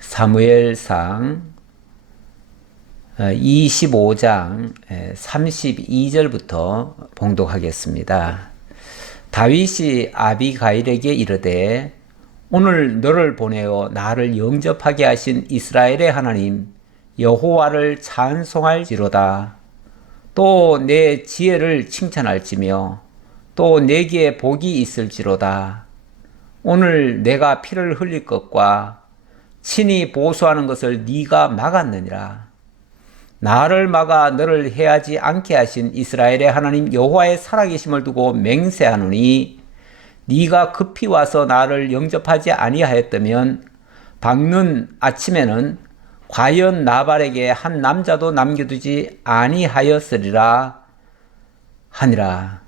사무엘상 25장 32절부터 봉독하겠습니다. 다윗이 아비가일에게 이르되 오늘 너를 보내어 나를 영접하게 하신 이스라엘의 하나님 여호와를 찬송할지로다. 또 내 지혜를 칭찬할지며 또 내게 복이 있을지로다. 오늘 내가 피를 흘릴 것과 친히 보수하는 것을 네가 막았느니라. 나를 막아 너를 해하지 않게 하신 이스라엘의 하나님 여호와의 살아계심을 두고 맹세하노니 네가 급히 와서 나를 영접하지 아니하였다면 밝는 아침에는 과연 나발에게 한 남자도 남겨두지 아니하였으리라 하니라.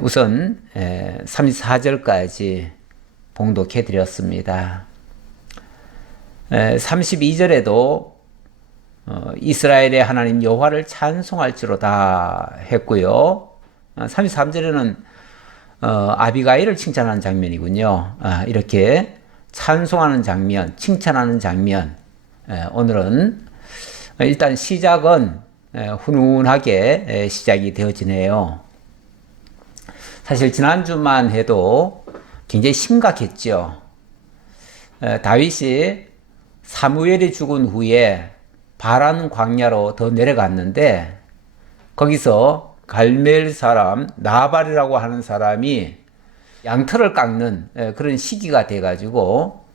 우선 34절까지 봉독해 드렸습니다. 32절에도 이스라엘의 하나님 여호와를 찬송할지로다 했고요. 33절에는 아비가일을 칭찬하는 장면이군요. 이렇게 찬송하는 장면, 칭찬하는 장면. 오늘은 일단 시작은 훈훈하게 시작이 되어지네요. 사실 지난주만 해도 굉장히 심각했죠. 다윗이 사무엘이 죽은 후에 바란 광야로 더 내려갔는데 거기서 갈멜 사람 나발이라고 하는 사람이 양털을 깎는 그런 시기가 돼가지고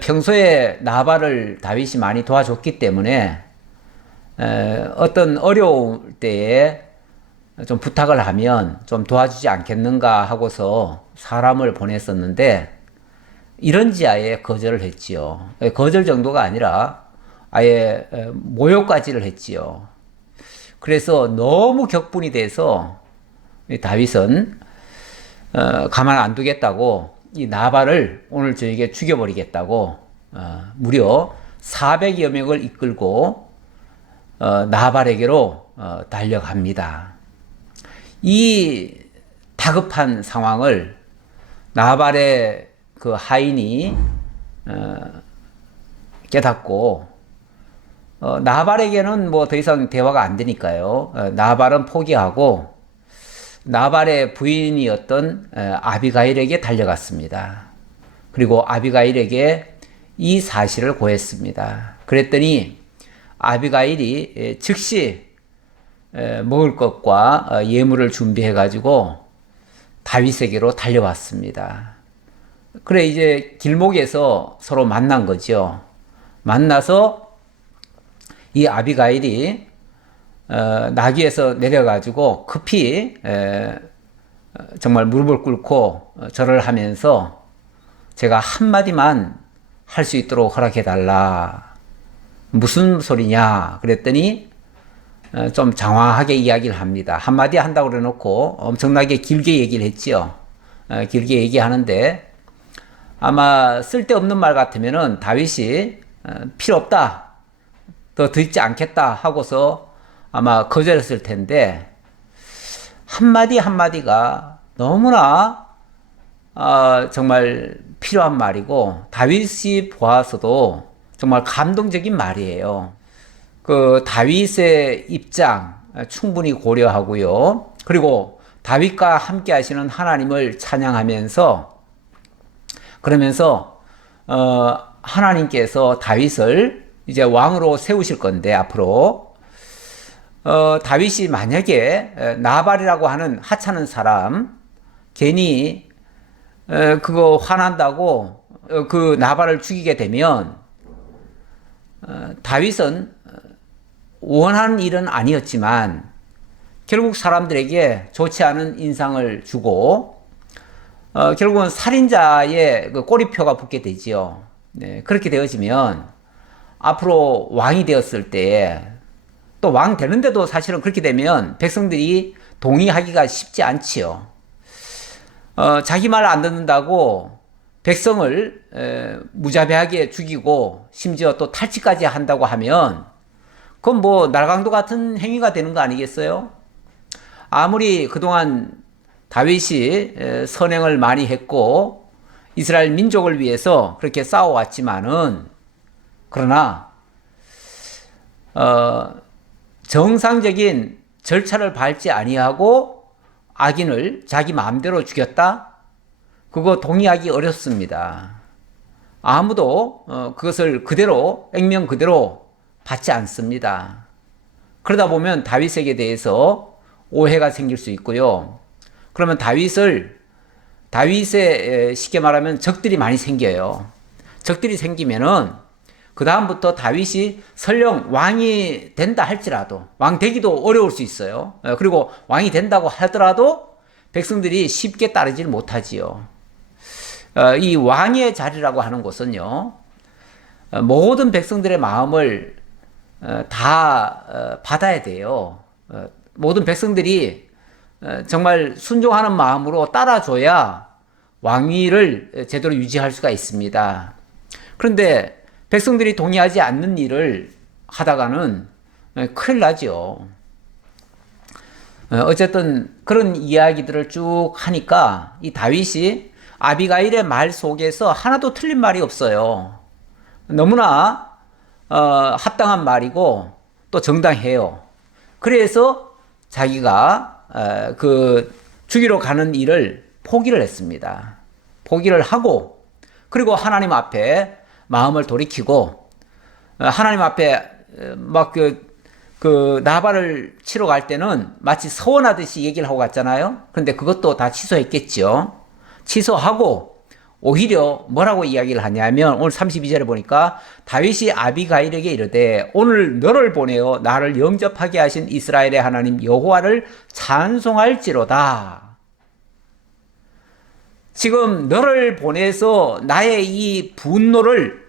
평소에 나발을 다윗이 많이 도와줬기 때문에 어떤 어려울 때에 좀 부탁을 하면 좀 도와주지 않겠는가 하고서 사람을 보냈었는데 이런지아예 거절을 했지요. 거절 정도가 아니라 아예 모욕까지를 했지요. 그래서 너무 격분이 돼서 다윗은 가만 안 두겠다고 이 나발을 오늘 저에게 죽여버리겠다고 무려 400여 명을 이끌고 나발에게로 달려갑니다. 이 다급한 상황을 나발의 그 하인이 깨닫고 나발에게는 뭐 더 이상 대화가 안 되니까요. 나발은 포기하고 나발의 부인이었던 아비가일에게 달려갔습니다. 그리고 아비가일에게 이 사실을 고했습니다. 그랬더니 아비가일이 즉시 먹을 것과 예물을 준비해 가지고 다윗에게로 달려왔습니다. 그래 이제 길목에서 서로 만난 거죠. 만나서 이 아비가일이 나귀에서 내려가지고 급히 정말 무릎을 꿇고 절을 하면서 제가 한마디만 할 수 있도록 허락해 달라. 무슨 소리냐 그랬더니 좀 장황하게 이야기를 합니다. 한마디 한다고 그래놓고 엄청나게 길게 얘기를 했지요. 길게 얘기하는데 아마 쓸데없는 말 같으면은 다윗이 필요 없다. 더 듣지 않겠다 하고서 아마 거절했을 텐데 한마디 한마디가 너무나 정말 필요한 말이고 다윗이 보아서도 정말 감동적인 말이에요. 그 다윗의 입장 충분히 고려하고요. 그리고 다윗과 함께 하시는 하나님을 찬양하면서 그러면서 하나님께서 다윗을 이제 왕으로 세우실 건데 앞으로 다윗이 만약에 나발이라고 하는 하찮은 사람 괜히 그거 화난다고 그 나발을 죽이게 되면 다윗은 원하는 일은 아니었지만 결국 사람들에게 좋지 않은 인상을 주고 결국은 살인자의 그 꼬리표가 붙게 되지요. 네, 그렇게 되어지면 앞으로 왕이 되었을 때 또 왕 되는데도 사실은 그렇게 되면 백성들이 동의하기가 쉽지 않지요. 자기 말 안 듣는다고 백성을 무자비하게 죽이고 심지어 또 탈취까지 한다고 하면 그건 뭐 날강도 같은 행위가 되는 거 아니겠어요? 아무리 그동안 다윗이 선행을 많이 했고 이스라엘 민족을 위해서 그렇게 싸워왔지만은 그러나 정상적인 절차를 밟지 아니하고 악인을 자기 마음대로 죽였다? 그거 동의하기 어렵습니다. 아무도 그것을 그대로 액면 그대로 받지 않습니다. 그러다 보면 다윗에게 대해서 오해가 생길 수 있고요. 그러면 다윗의 쉽게 말하면 적들이 많이 생겨요. 적들이 생기면은 그 다음부터 다윗이 설령 왕이 된다 할지라도 왕 되기도 어려울 수 있어요. 그리고 왕이 된다고 하더라도 백성들이 쉽게 따르질 못하지요. 이 왕의 자리라고 하는 것은요, 모든 백성들의 마음을 다 받아야 돼요. 모든 백성들이 정말 순종하는 마음으로 따라줘야 왕위를 제대로 유지할 수가 있습니다. 그런데 백성들이 동의하지 않는 일을 하다가는 큰일 나죠. 어쨌든 그런 이야기들을 쭉 하니까 이 다윗이 아비가일의 말 속에서 하나도 틀린 말이 없어요. 너무나 합당한 말이고 또 정당해요. 그래서 자기가 그 죽이러 가는 일을 포기를 했습니다. 포기를 하고 그리고 하나님 앞에 마음을 돌이키고 하나님 앞에 막 그 나발을 치러 갈 때는 마치 서원하듯이 얘기를 하고 갔잖아요. 그런데 그것도 다 취소했겠죠. 취소하고 오히려 뭐라고 이야기를 하냐면 오늘 32절에 보니까 다윗이 아비가일에게 이르되 오늘 너를 보내어 나를 영접하게 하신 이스라엘의 하나님 여호와를 찬송할지로다. 지금 너를 보내서 나의 이 분노를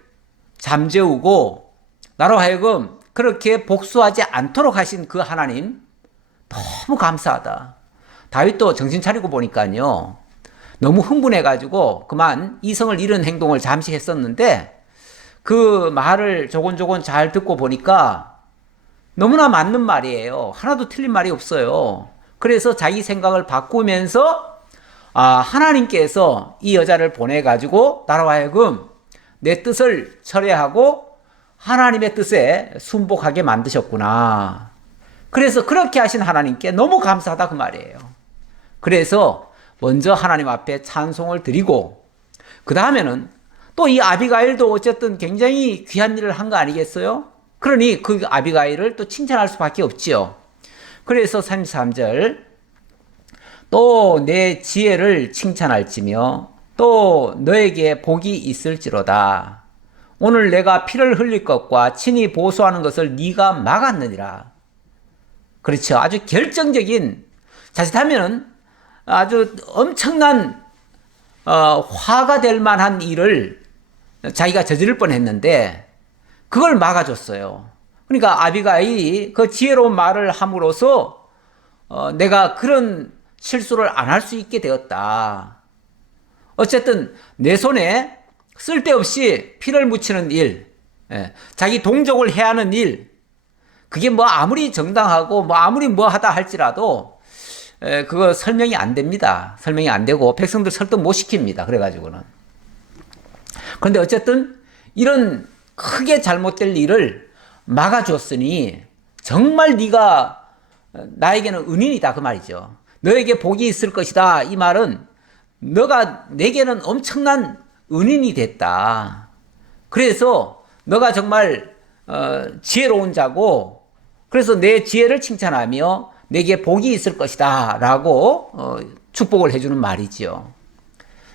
잠재우고 나로 하여금 그렇게 복수하지 않도록 하신 그 하나님 너무 감사하다. 다윗도 정신 차리고 보니까요, 너무 흥분해가지고 그만 이성을 잃은 행동을 잠시 했었는데 그 말을 조곤조곤 잘 듣고 보니까 너무나 맞는 말이에요. 하나도 틀린 말이 없어요. 그래서 자기 생각을 바꾸면서 하나님께서 이 여자를 보내가지고 나로 하여금 내 뜻을 철회하고 하나님의 뜻에 순복하게 만드셨구나. 그래서 그렇게 하신 하나님께 너무 감사하다 그 말이에요. 그래서 먼저 하나님 앞에 찬송을 드리고 그 다음에는 또 이 아비가일도 어쨌든 굉장히 귀한 일을 한 거 아니겠어요? 그러니 그 아비가일을 또 칭찬할 수밖에 없지요. 그래서 33절 또 내 지혜를 칭찬할지며 또 너에게 복이 있을지로다. 오늘 내가 피를 흘릴 것과 친히 보수하는 것을 네가 막았느니라. 그렇죠. 아주 결정적인, 자칫하면 아주 엄청난 화가 될 만한 일을 자기가 저지를 뻔했는데 그걸 막아줬어요. 그러니까 아비가일이 그 지혜로운 말을 함으로써 내가 그런 실수를 안 할 수 있게 되었다. 어쨌든 내 손에 쓸데없이 피를 묻히는 일, 자기 동족을 해하는 일, 그게 뭐 아무리 정당하고 뭐 아무리 뭐 하다 할지라도 그거 설명이 안 됩니다. 설명이 안 되고 백성들 설득 못 시킵니다. 그래가지고는. 그런데 어쨌든 이런 크게 잘못될 일을 막아줬으니 정말 네가 나에게는 은인이다 그 말이죠. 너에게 복이 있을 것이다. 이 말은 너가 내게는 엄청난 은인이 됐다. 그래서 너가 정말 지혜로운 자고 그래서 내 지혜를 칭찬하며 내게 복이 있을 것이다 라고 축복을 해주는 말이지요.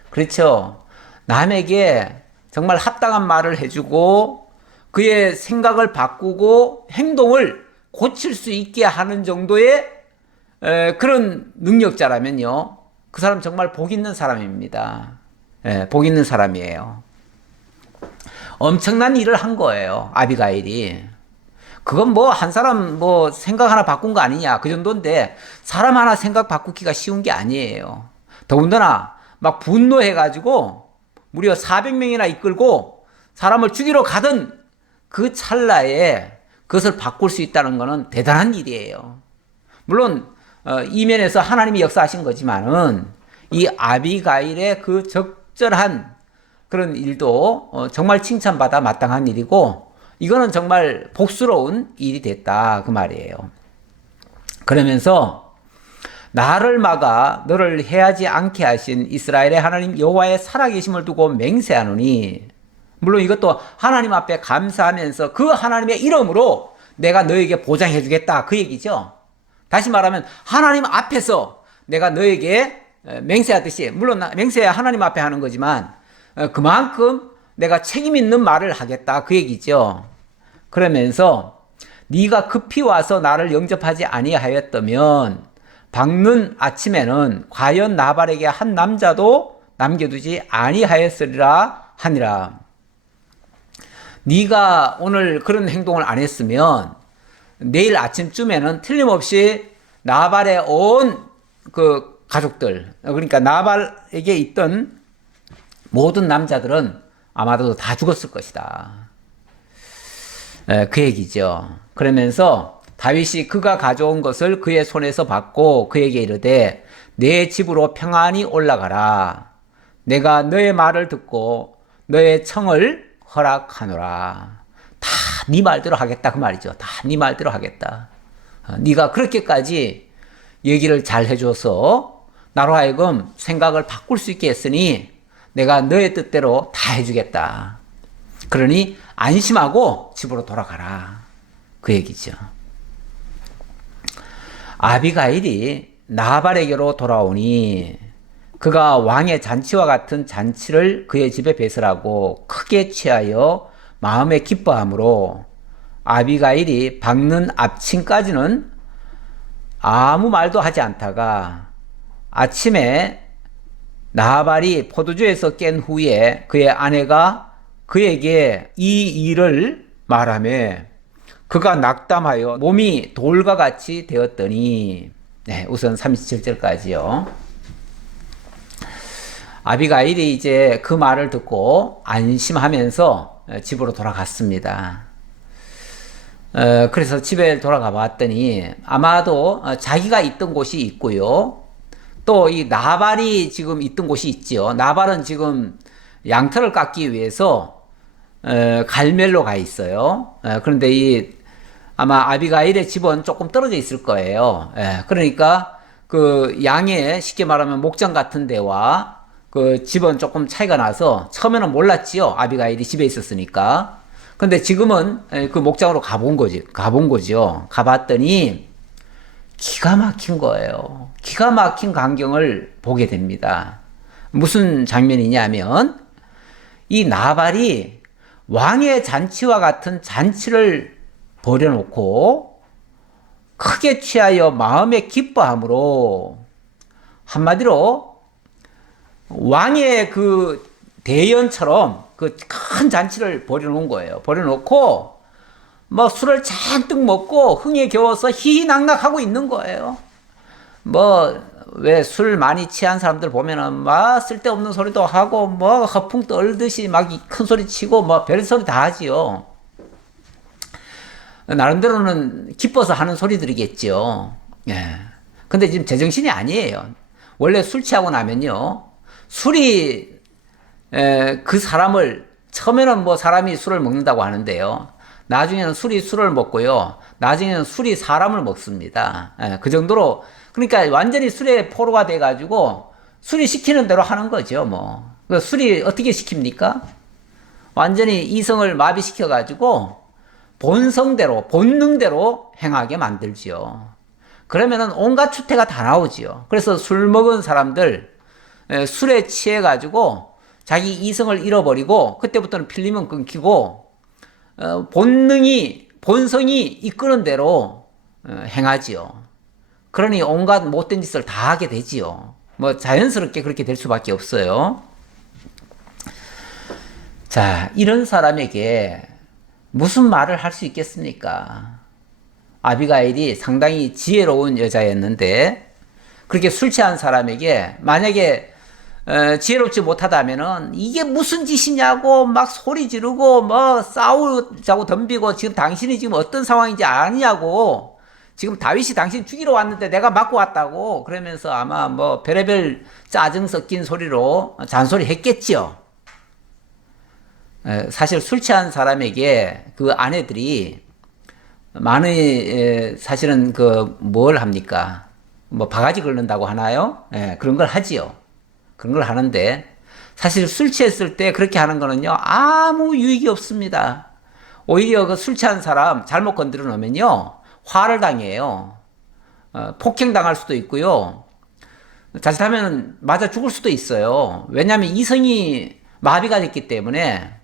그렇죠. 남에게 정말 합당한 말을 해주고 그의 생각을 바꾸고 행동을 고칠 수 있게 하는 정도의 그런 능력자라면요, 그 사람 정말 복 있는 사람입니다. 복 있는 사람이에요. 엄청난 일을 한 거예요, 아비가일이. 그건 뭐 한 사람 뭐 생각 하나 바꾼 거 아니냐 그 정도인데 사람 하나 생각 바꾸기가 쉬운 게 아니에요. 더군다나 막 분노해가지고 무려 400명이나 이끌고 사람을 죽이러 가던 그 찰나에 그것을 바꿀 수 있다는 것은 대단한 일이에요. 물론 이면에서 하나님이 역사하신 거지만은 이 아비가일의 그 적절한 그런 일도 정말 칭찬받아 마땅한 일이고 이거는 정말 복스러운 일이 됐다 그 말이에요. 그러면서 나를 막아 너를 해하지 않게 하신 이스라엘의 하나님 여호와의 살아계심을 두고 맹세하노니, 물론 이것도 하나님 앞에 감사하면서 그 하나님의 이름으로 내가 너에게 보장해 주겠다 그 얘기죠. 다시 말하면 하나님 앞에서 내가 너에게 맹세하듯이, 물론 맹세야 하나님 앞에 하는 거지만 그만큼 내가 책임 있는 말을 하겠다 그 얘기죠. 그러면서 네가 급히 와서 나를 영접하지 아니하였다면 밝는 아침에는 과연 나발에게 한 남자도 남겨두지 아니하였으리라 하니라. 네가 오늘 그런 행동을 안 했으면 내일 아침쯤에는 틀림없이 나발의 온 그 가족들, 그러니까 나발에게 있던 모든 남자들은 아마도 다 죽었을 것이다. 그 얘기죠. 그러면서 다윗이 그가 가져온 것을 그의 손에서 받고 그에게 이르되 내 집으로 평안히 올라가라. 내가 너의 말을 듣고 너의 청을 허락하노라. 다 네 말대로 하겠다 그 말이죠. 다 네 말대로 하겠다. 네가 그렇게까지 얘기를 잘 해줘서 나로 하여금 생각을 바꿀 수 있게 했으니 내가 너의 뜻대로 다 해주겠다. 그러니 안심하고 집으로 돌아가라. 그 얘기죠. 아비가일이 나발에게로 돌아오니 그가 왕의 잔치와 같은 잔치를 그의 집에 배설하고 크게 취하여 마음에 기뻐하므로 아비가일이 박는 앞침까지는 아무 말도 하지 않다가 아침에 나발이 포도주에서 깬 후에 그의 아내가 그에게 이 일을 말하며 그가 낙담하여 몸이 돌과 같이 되었더니, 네, 우선 37절까지요. 아비가일이 이제 그 말을 듣고 안심하면서 집으로 돌아갔습니다. 그래서 집에 돌아가 봤더니 아마도 자기가 있던 곳이 있고요. 또 이 나발이 지금 있던 곳이 있지요. 나발은 지금 양털을 깎기 위해서 갈멜로 가 있어요. 그런데 아마 아비가일의 집은 조금 떨어져 있을 거예요. 그러니까 그 양의 쉽게 말하면 목장 같은 데와 그 집은 조금 차이가 나서 처음에는 몰랐지요. 아비가일이 집에 있었으니까. 근데 지금은 그 목장으로 가본 거죠. 가봤더니 기가 막힌 거예요. 기가 막힌 광경을 보게 됩니다. 무슨 장면이냐면 이 나발이 왕의 잔치와 같은 잔치를 벌여놓고 크게 취하여 마음에 기뻐함으로, 한마디로 왕의 그 대연처럼 그 큰 잔치를 벌여놓은 거예요. 벌여놓고 뭐 술을 잔뜩 먹고 흥에 겨워서 희희낙낙하고 있는 거예요. 뭐 왜 술 많이 취한 사람들 보면은 막 쓸데없는 소리도 하고 뭐 허풍 떨듯이 막 큰 소리 치고 뭐 별소리 다 하지요. 나름대로는 기뻐서 하는 소리들이겠죠. 예. 근데 지금 제정신이 아니에요. 원래 술 취하고 나면요, 술이 그 사람을, 처음에는 뭐 사람이 술을 먹는다고 하는데요, 나중에는 술이 술을 먹고요, 나중에는 술이 사람을 먹습니다. 그 정도로, 그러니까 완전히 술에 포로가 돼가지고 술이 시키는 대로 하는 거죠. 뭐 술이 어떻게 시킵니까? 완전히 이성을 마비시켜가지고 본성대로, 본능대로 행하게 만들지요. 그러면은 온갖 추태가 다 나오지요. 그래서 술 먹은 사람들 술에 취해가지고 자기 이성을 잃어버리고 그때부터는 필름은 끊기고 본성이 이끄는 대로 행하지요. 그러니 온갖 못된 짓을 다 하게 되지요. 뭐 자연스럽게 그렇게 될 수밖에 없어요. 자, 이런 사람에게 무슨 말을 할 수 있겠습니까? 아비가일이 상당히 지혜로운 여자였는데 그렇게 술 취한 사람에게 만약에 지혜롭지 못하다면은 이게 무슨 짓이냐고 막 소리 지르고 뭐 싸우자고 덤비고 지금 당신이 지금 어떤 상황인지 아니냐고, 지금 다윗이 당신 죽이러 왔는데 내가 맞고 왔다고 그러면서 아마 뭐 별의별 짜증 섞인 소리로 잔소리 했겠지요. 사실 술 취한 사람에게 그 아내들이 사실은 뭘 합니까? 뭐 바가지 긁는다고 하나요? 그런 걸 하지요. 그런 걸 하는데 사실 술 취했을 때 그렇게 하는 거는요, 아무 유익이 없습니다. 오히려 그 술 취한 사람 잘못 건드려 놓으면요, 화를 당해요. 폭행 당할 수도 있고요. 자칫하면 맞아 죽을 수도 있어요. 왜냐하면 이성이 마비가 됐기 때문에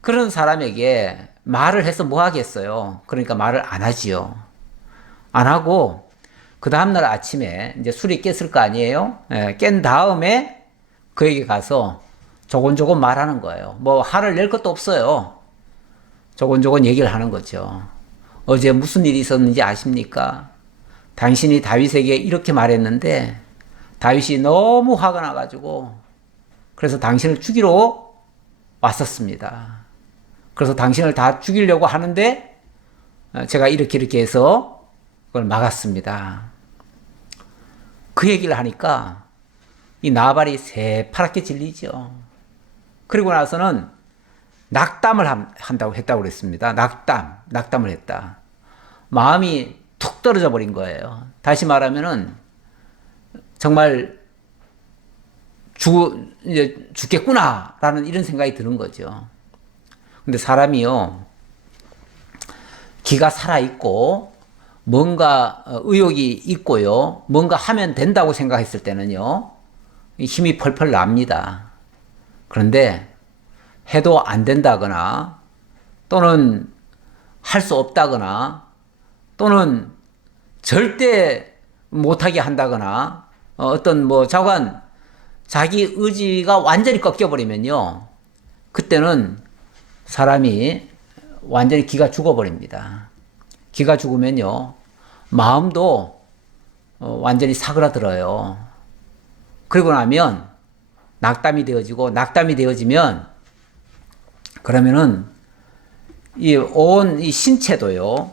그런 사람에게 말을 해서 뭐 하겠어요. 그러니까 말을 안 하지요. 안 하고 그 다음날 아침에 이제 술이 깼을 거 아니에요. 깬 다음에 그에게 가서 조곤조곤 말하는 거예요. 뭐 화를 낼 것도 없어요. 조곤조곤 얘기를 하는 거죠. 어제 무슨 일이 있었는지 아십니까? 당신이 다윗에게 이렇게 말했는데 다윗이 너무 화가 나가지고 그래서 당신을 죽이러 왔었습니다. 그래서 당신을 다 죽이려고 하는데 제가 이렇게 해서 그걸 막았습니다. 그 얘기를 하니까 이 나발이 새파랗게 질리죠. 그리고 나서는 낙담을 한다고 했다고 그랬습니다. 낙담을 했다. 마음이 툭 떨어져 버린 거예요. 다시 말하면은 정말 이제 죽겠구나라는 이런 생각이 드는 거죠. 근데 사람이요, 기가 살아있고, 뭔가 의욕이 있고요, 뭔가 하면 된다고 생각했을 때는요, 힘이 펄펄 납니다. 그런데 해도 안 된다거나, 또는 할 수 없다거나, 또는 절대 못하게 한다거나, 어떤 자기 의지가 완전히 꺾여버리면요, 그때는 사람이 완전히 기가 죽어버립니다. 기가 죽으면요, 마음도 완전히 사그라들어요. 그리고 나면 낙담이 되어지면 그러면은 이 신체도요,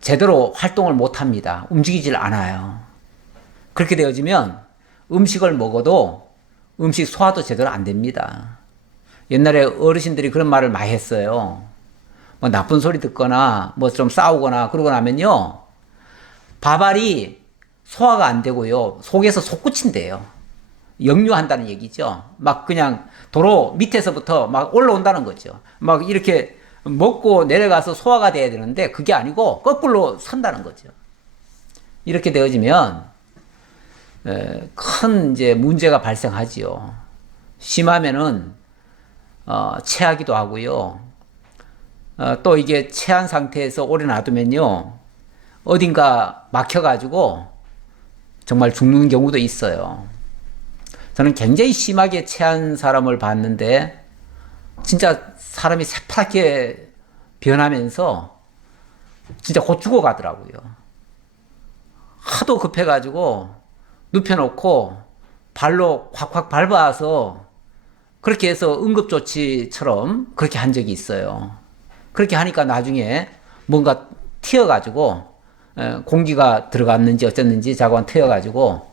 제대로 활동을 못 합니다. 움직이질 않아요. 그렇게 되어지면 음식을 먹어도 음식 소화도 제대로 안 됩니다. 옛날에 어르신들이 그런 말을 많이 했어요. 뭐 나쁜 소리 듣거나 뭐 좀 싸우거나 그러고 나면요, 밥알이 소화가 안 되고요, 속에서 솟구친대요. 역류한다는 얘기죠. 막 그냥 도로 밑에서부터 막 올라온다는 거죠. 막 이렇게 먹고 내려가서 소화가 돼야 되는데 그게 아니고 거꾸로 선다는 거죠. 이렇게 되어지면 큰 이제 문제가 발생하지요. 심하면은 체하기도 하고요. 또 이게 체한 상태에서 오래 놔두면요, 어딘가 막혀가지고 정말 죽는 경우도 있어요. 저는 굉장히 심하게 체한 사람을 봤는데 진짜 사람이 새파랗게 변하면서 진짜 곧 죽어가더라고요. 하도 급해가지고 눕혀놓고 발로 확확 밟아서 그렇게 해서 응급조치처럼 그렇게 한 적이 있어요. 그렇게 하니까 나중에 뭔가 튀어가지고 공기가 들어갔는지 어쨌는지 자관 튀어가지고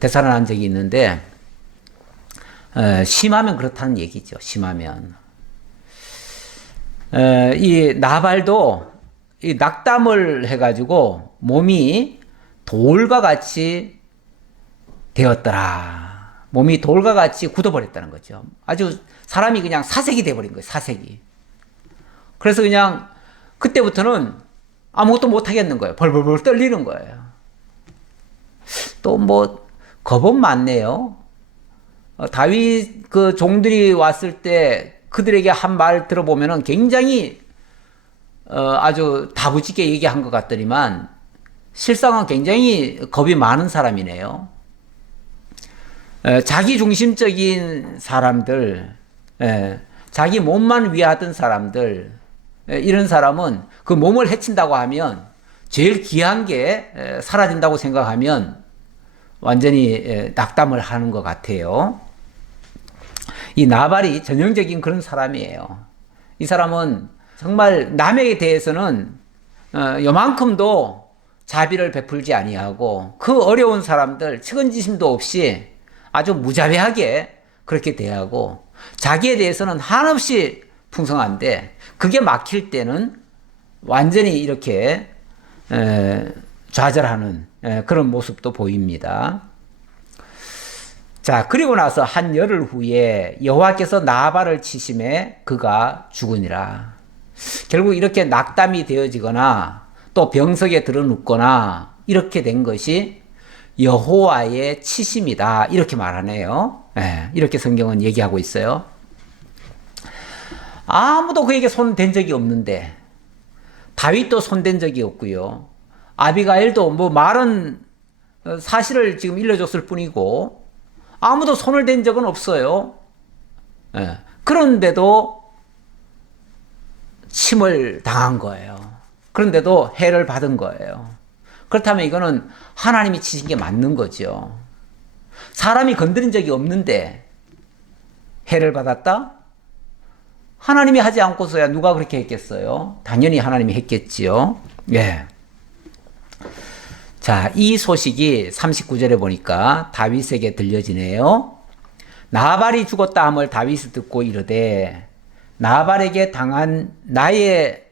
되살아난 적이 있는데, 심하면 그렇다는 얘기죠. 심하면. 이 나발도 이 낙담을 해가지고 몸이 돌과 같이 되었더라. 몸이 돌과 같이 굳어버렸다는 거죠. 아주 사람이 그냥 사색이 돼버린 거예요. 사색이. 그래서 그냥 그때부터는 아무것도 못하겠는 거예요. 벌벌벌 떨리는 거예요. 또 겁은 많네요. 다윗 그 종들이 왔을 때 그들에게 한 말 들어보면은 굉장히 아주 다부지게 얘기한 것 같더니만 실상은 굉장히 겁이 많은 사람이네요. 자기 중심적인 사람들, 자기 몸만 위하던 사람들, 이런 사람은 그 몸을 해친다고 하면 제일 귀한 게 사라진다고 생각하면 완전히 낙담을 하는 것 같아요. 이 나발이 전형적인 그런 사람이에요. 이 사람은 정말 남에게 대해서는 요만큼도 자비를 베풀지 아니하고 그 어려운 사람들 측은지심도 없이 아주 무자비하게 그렇게 대하고, 자기에 대해서는 한없이 풍성한데 그게 막힐 때는 완전히 이렇게 좌절하는 그런 모습도 보입니다. 자, 그리고 나서 한 열흘 후에 여호와께서 나발을 치심에 그가 죽으니라. 결국 이렇게 낙담이 되어지거나 또 병석에 들어눕거나 이렇게 된 것이 여호와의 치심이다. 이렇게 말하네요. 이렇게 성경은 얘기하고 있어요. 아무도 그에게 손댄 적이 없는데 다윗도 손댄 적이 없고요. 아비가일도 뭐 말은 사실을 지금 일러줬을 뿐이고 아무도 손을 댄 적은 없어요. 그런데도 침을 당한 거예요. 그런데도 해를 받은 거예요. 그렇다면 이거는 하나님이 치신 게 맞는 거죠. 사람이 건드린 적이 없는데 해를 받았다? 하나님이 하지 않고서야 누가 그렇게 했겠어요? 당연히 하나님이 했겠지요. 예. 자, 이 소식이 39절에 보니까 다윗에게 들려지네요. 나발이 죽었다 함을 다윗이 듣고 이르되 나발에게 당한 나의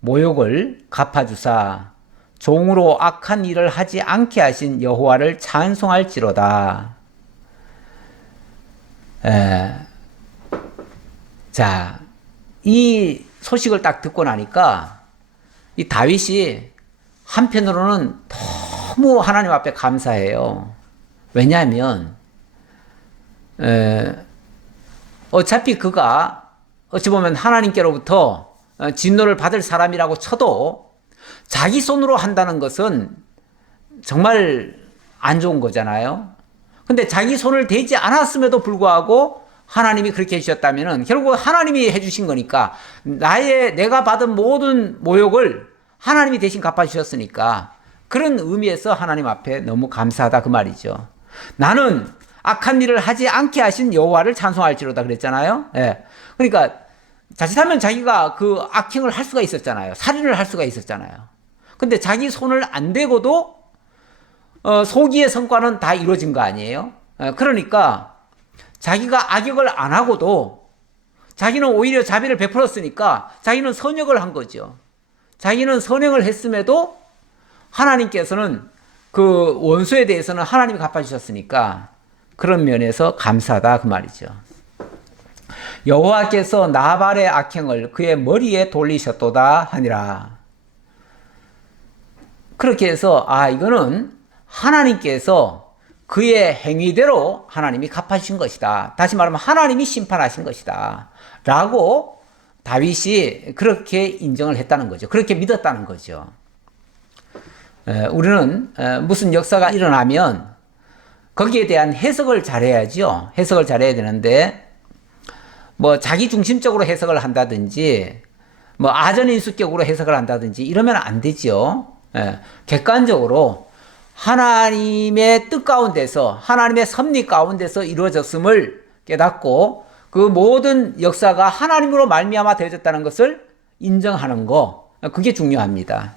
모욕을 갚아주사 종으로 악한 일을 하지 않게 하신 여호와를 찬송할지로다. 자, 이 소식을 딱 듣고 나니까 이 다윗이 한편으로는 너무 하나님 앞에 감사해요. 왜냐하면 어차피 그가 어찌 보면 하나님께로부터 진노를 받을 사람이라고 쳐도 자기 손으로 한다는 것은 정말 안 좋은 거잖아요. 근데 자기 손을 대지 않았음에도 불구하고 하나님이 그렇게 해주셨다면 결국 하나님이 해주신 거니까 내가 받은 모든 모욕을 하나님이 대신 갚아주셨으니까 그런 의미에서 하나님 앞에 너무 감사하다 그 말이죠. 나는 악한 일을 하지 않게 하신 여호와를 찬송할지로다 그랬잖아요. 예. 그러니까 자칫하면 자기가 그 악행을 할 수가 있었잖아요. 살인을 할 수가 있었잖아요. 근데 자기 손을 안 대고도 소기의 성과는 다 이루어진 거 아니에요? 그러니까 자기가 악역을 안 하고도 자기는 오히려 자비를 베풀었으니까 자기는 선역을 한 거죠. 자기는 선행을 했음에도 하나님께서는 그 원수에 대해서는 하나님이 갚아주셨으니까 그런 면에서 감사하다 그 말이죠. 여호와께서 나발의 악행을 그의 머리에 돌리셨도다 하니라. 그렇게 해서 이거는 하나님께서 그의 행위대로 하나님이 갚아주신 것이다. 다시 말하면 하나님이 심판하신 것이다. 라고 다윗이 그렇게 인정을 했다는 거죠. 그렇게 믿었다는 거죠. 우리는 무슨 역사가 일어나면 거기에 대한 해석을 잘해야죠. 해석을 잘해야 되는데 뭐 자기 중심적으로 해석을 한다든지 뭐 아전인수격으로 해석을 한다든지 이러면 안 되죠. 객관적으로 하나님의 뜻 가운데서 하나님의 섭리 가운데서 이루어졌음을 깨닫고 그 모든 역사가 하나님으로 말미암아 되어졌다는 것을 인정하는 거 그게 중요합니다.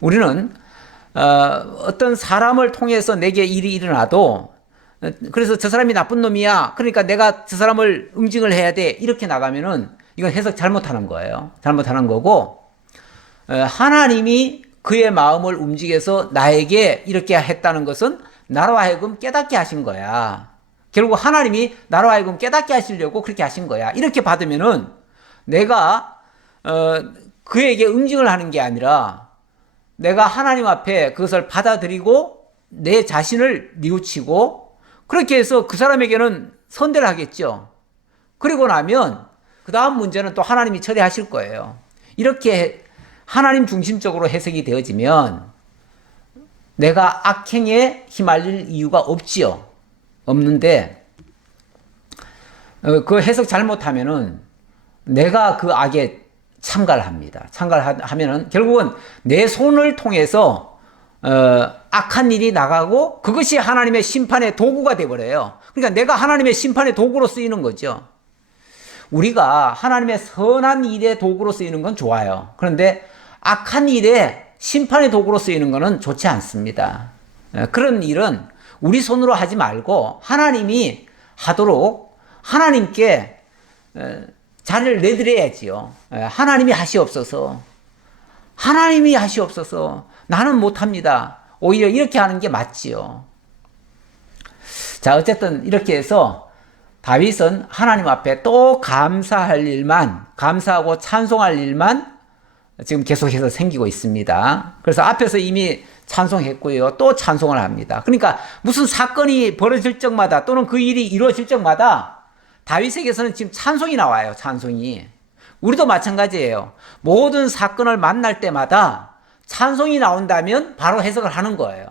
우리는 어떤 사람을 통해서 내게 일이 일어나도 그래서 저 사람이 나쁜 놈이야 그러니까 내가 저 사람을 응징을 해야 돼 이렇게 나가면은 이건 해석 잘못하는 거예요. 잘못하는 거고 하나님이 그의 마음을 움직여서 나에게 이렇게 했다는 것은 나로 하여금 깨닫게 하신 거야. 결국 하나님이 나로 하여금 깨닫게 하시려고 그렇게 하신 거야. 이렇게 받으면은 내가 그에게 응징을 하는 게 아니라 내가 하나님 앞에 그것을 받아들이고 내 자신을 뉘우치고 그렇게 해서 그 사람에게는 선대를 하겠죠. 그리고 나면 그 다음 문제는 또 하나님이 처리하실 거예요. 이렇게 하나님 중심적으로 해석이 되어지면 내가 악행에 휘말릴 이유가 없지요. 없는데 그 해석 잘못하면은 내가 그 악에 참가를 합니다. 참가를 하면은 결국은 내 손을 통해서 악한 일이 나가고 그것이 하나님의 심판의 도구가 되어버려요. 그러니까 내가 하나님의 심판의 도구로 쓰이는 거죠. 우리가 하나님의 선한 일의 도구로 쓰이는 건 좋아요. 그런데 악한 일에 심판의 도구로 쓰이는 것은 좋지 않습니다. 그런 일은 우리 손으로 하지 말고 하나님이 하도록 하나님께 자리를 내드려야지요. 하나님이 하시옵소서. 하나님이 하시옵소서. 나는 못합니다. 오히려 이렇게 하는 게 맞지요. 자, 어쨌든 이렇게 해서 다윗은 하나님 앞에 또 감사할 일만, 감사하고 찬송할 일만 지금 계속해서 생기고 있습니다. 그래서 앞에서 이미 찬송했고요. 또 찬송을 합니다. 그러니까 무슨 사건이 벌어질 적마다 또는 그 일이 이루어질 적마다 다윗에게서는 지금 찬송이 나와요. 찬송이. 우리도 마찬가지예요. 모든 사건을 만날 때마다 찬송이 나온다면 바로 해석을 하는 거예요.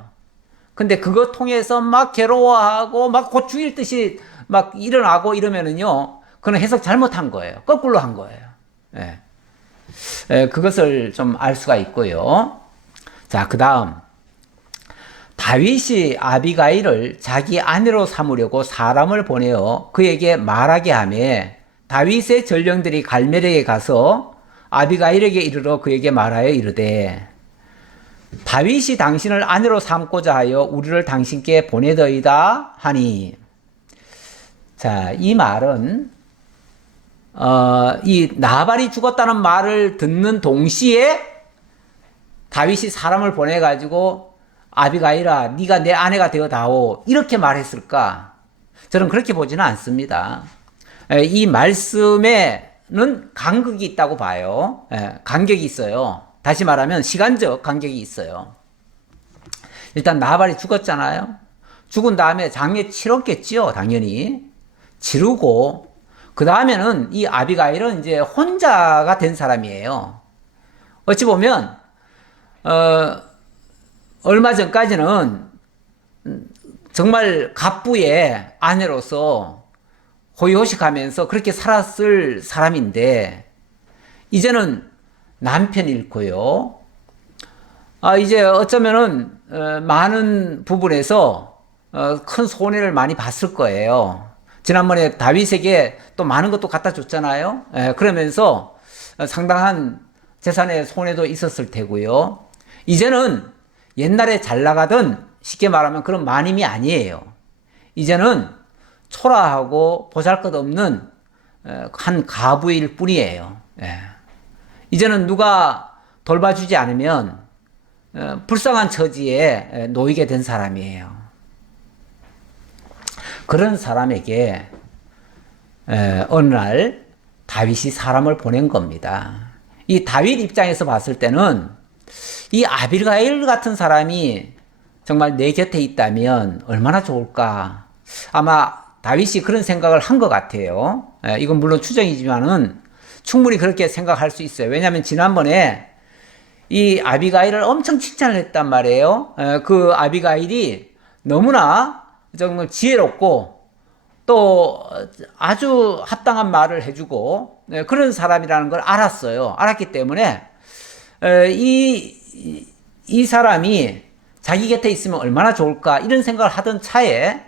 근데 그거 통해서 막 괴로워하고 막 곧 죽일 듯이 막 일어나고 이러면은요, 그건 해석 잘못한 거예요. 거꾸로 한 거예요. 그것을 좀 알 수가 있고요. 자, 그 다음. 다윗이 아비가일을 자기 아내로 삼으려고 사람을 보내어 그에게 말하게 하며 다윗의 전령들이 갈멜에게 가서 아비가일에게 이르러 그에게 말하여 이르되 다윗이 당신을 아내로 삼고자 하여 우리를 당신께 보내더이다 하니. 자, 이 말은 이 나발이 죽었다는 말을 듣는 동시에 다윗이 사람을 보내가지고 아비가일아, 네가 내 아내가 되어다오 이렇게 말했을까? 저는 그렇게 보지는 않습니다. 이 말씀에는 간극이 있다고 봐요. 간격이 있어요. 다시 말하면 시간적 간격이 있어요. 일단 나발이 죽었잖아요. 죽은 다음에 장례 치렀겠지요, 당연히. 치르고 그 다음에는 이 아비가일은 이제 혼자가 된 사람이에요. 어찌 보면 얼마 전까지는 정말 갑부의 아내로서 호의호식하면서 그렇게 살았을 사람인데 이제는 남편 잃고요. 이제 어쩌면은 많은 부분에서 큰 손해를 많이 봤을 거예요. 지난번에 다윗에게 또 많은 것도 갖다 줬잖아요. 그러면서 상당한 재산의 손해도 있었을 테고요. 이제는 옛날에 잘 나가던 쉽게 말하면 그런 마님이 아니에요. 이제는 초라하고 보잘것없는 한 가부일 뿐이에요. 이제는 누가 돌봐주지 않으면 불쌍한 처지에 놓이게 된 사람이에요. 그런 사람에게 어느 날 다윗이 사람을 보낸 겁니다. 이 다윗 입장에서 봤을 때는 이 아비가일 같은 사람이 정말 내 곁에 있다면 얼마나 좋을까. 아마 다윗이 그런 생각을 한 것 같아요. 이건 물론 추정이지만은 충분히 그렇게 생각할 수 있어요. 왜냐하면 지난번에 이 아비가일을 엄청 칭찬을 했단 말이에요. 그 아비가일이 너무나 정말 지혜롭고 또 아주 합당한 말을 해주고 그런 사람이라는 걸 알았어요. 알았기 때문에 이 사람이 자기 곁에 있으면 얼마나 좋을까 이런 생각을 하던 차에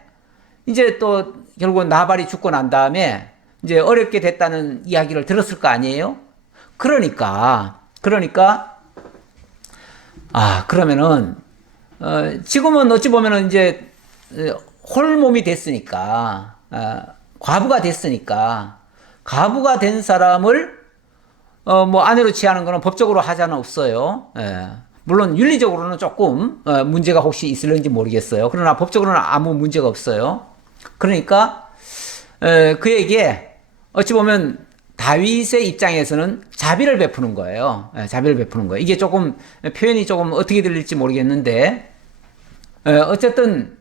이제 또 결국은 나발이 죽고 난 다음에 이제 어렵게 됐다는 이야기를 들었을 거 아니에요? 그러니까 그러면은 지금은 어찌 보면은 이제 홀몸이 됐으니까 과부가 됐으니까 과부가 된 사람을 뭐 아내로 취하는 거는 법적으로 하자는 없어요. 물론 윤리적으로는 조금 문제가 혹시 있을는지 모르겠어요. 그러나 법적으로는 아무 문제가 없어요. 그러니까 그에게 어찌 보면 다윗의 입장에서는 자비를 베푸는 거예요. 자비를 베푸는 거예요. 이게 조금 표현이 조금 어떻게 들릴지 모르겠는데 어쨌든